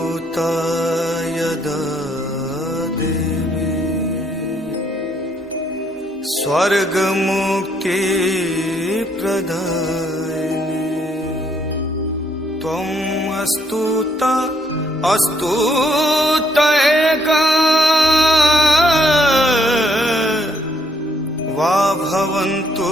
सर्वभूताय देवी स्वर्गमुक्ति प्रदायिनी त्वं अस्तुता एका वा भवन्तु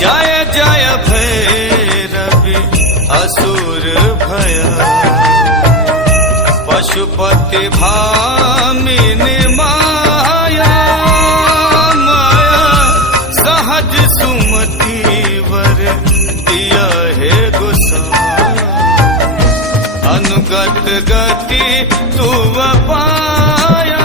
जय जय भैरवी असुर भया पशुपति भामिनी माया माया सहज सुमति वर दिया है गोसाई अनुगत गति तू पाया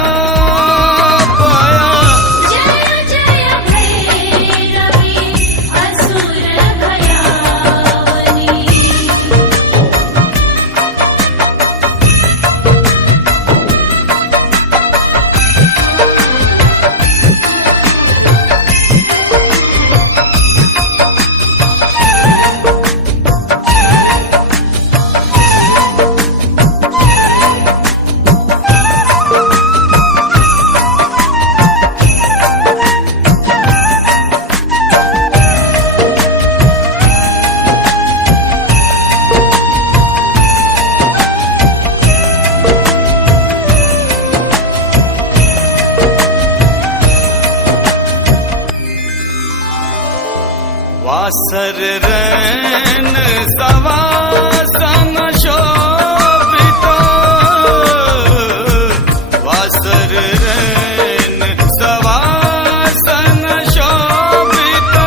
वासर रैन सवासन शोभिता वासर रैन सवासन शोभिता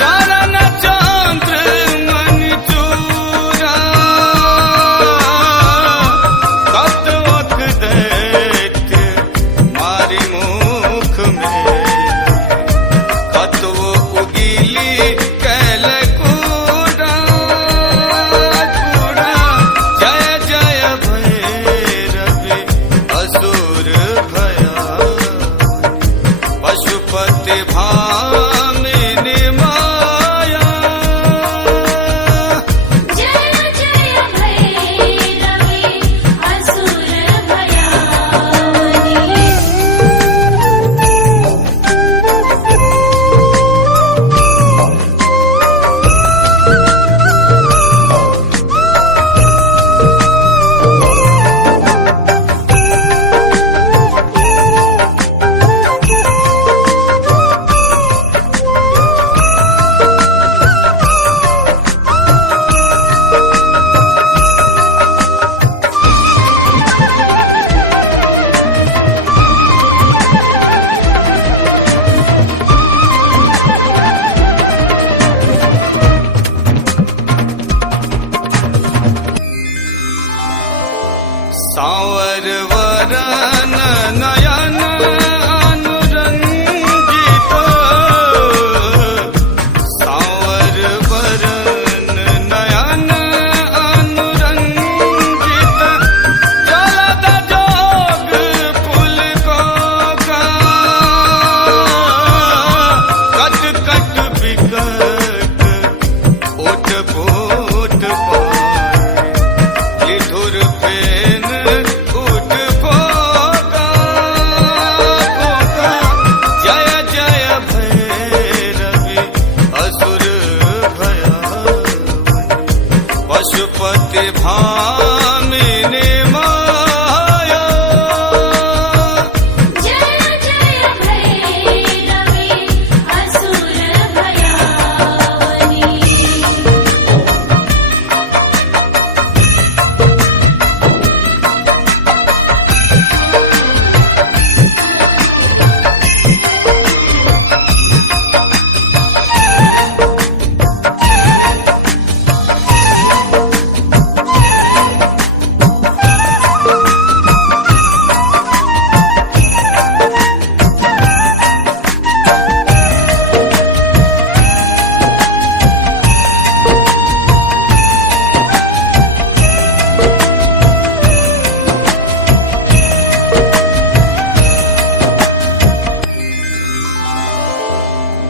चरण चंद्र मन चूरा कतवक दैत्य मारी मुख में कतवो उगीली कैलकूड़ा पशुपति भामिनी माया। जय जय भैरवी असुर भयावनी।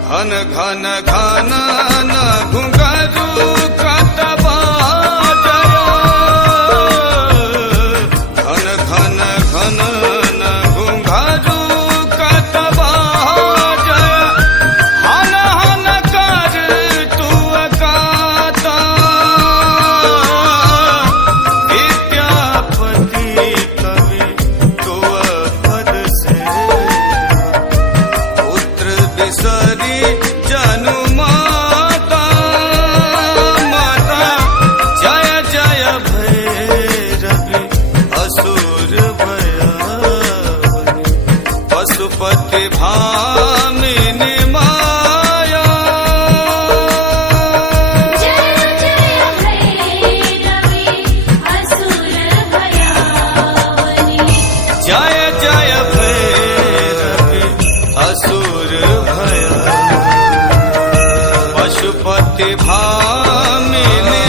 घन घन घन न घुंघरू कटवा जया। घन घन घन न घुंघरू कटवा जया। हन हन कर तू गाता विद्यापति कवि तू पद से। पुत्र बिसरी जनु माता माता। जय जय भैरवी असुर भयावनी। पशुपति भामिनी माया। जय जय भैरवी असुर भयावनी। जय जय भैरवी असुर भयावनी। पशुपति भामिनी